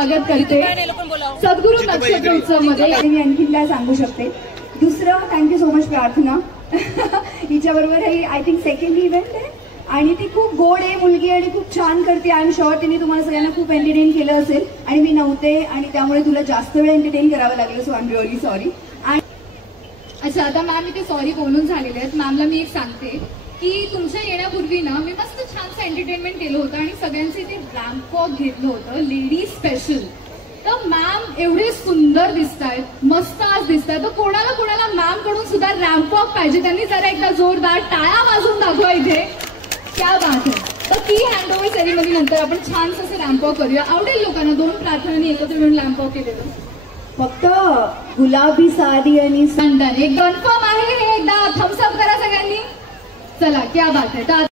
स्वागत करते सद्गुरू नक्षत्र उत्सव मध्ये। मी आणखीनला सांगू शकते दुसरं थँक्यू सो मच प्रार्थना हिच्याबरोबर हे आय थिंक सेकंड इव्हेंट आहे आणि ती खूप गोड आहे मुलगी आणि खूप छान करते। आय एम शुअर तिने तुम्हाला सगळ्यांना खूप एंटरटेन केलं असेल आणि मी नव्हते आणि त्यामुळे तुला जास्त वेळ एंटरटेन करावं लागलं, so I am really sorry. अच्छा आता मॅम इथे सॉरी बोलून झालेले आहेत। मॅमला मी एक सांगते की तुमच्या येण्यापूर्वी ना मी मस्त छानसं एंटरटेनमेंट केलं होतं आणि सगळ्यांचे ते रॅम्प वॉक घेतलं होतं लेडीज स्पेशल। तर मॅम एवढे सुंदर दिसत आहेत, मस्त आज दिसत आहेत, तर कोणाला कोणाला मॅम कडून सुद्धा रॅम्प वॉक पाहिजे त्यांनी जरा एकदा जोरदार टाळ्या वाजवून दाखवा इथे। क्या बात आहे। तर ती हँडओव्हर सेरेमनी नंतर आपण छानसं असं रॅम्प वॉक करूया। आवडेल लोकांना? दोन प्रार्थनांनी एकत्र मिळून रॅम्प वॉक केलेलं फक्त गुलाबी साडी आणि एक कन्फर्म आहे। एकदा थम्सअप करा सगळ्यांनी, चला क्या बात आहे।